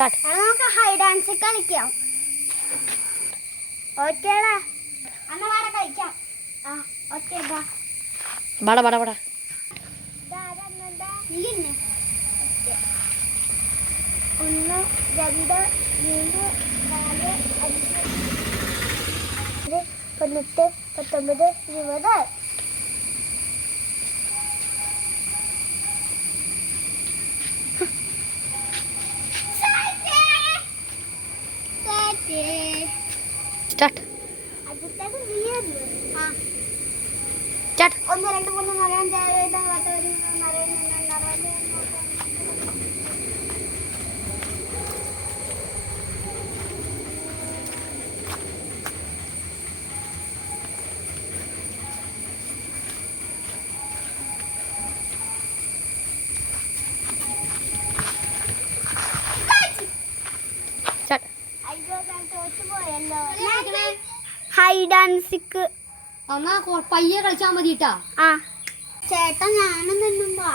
നമുക്ക് high dance കളിക്കാം. ഓക്കേടാ അന്ന വാട കളിക്കാം. ആ ഓക്കേ ബാ ബട ബട ബട നീന്നെ 1 2 3 4 5 18 19 20 സ്റ്റാർട്ട്. സ്റ്റാർട്ട്. 1 2 3 4 5 6 7 ഹൈ ഡാൻസിക്ക് പയ്യെ കളിച്ചാ മതിട്ടാ. ആ ചേട്ടാ ഞാനും നിന്നുമ്പോ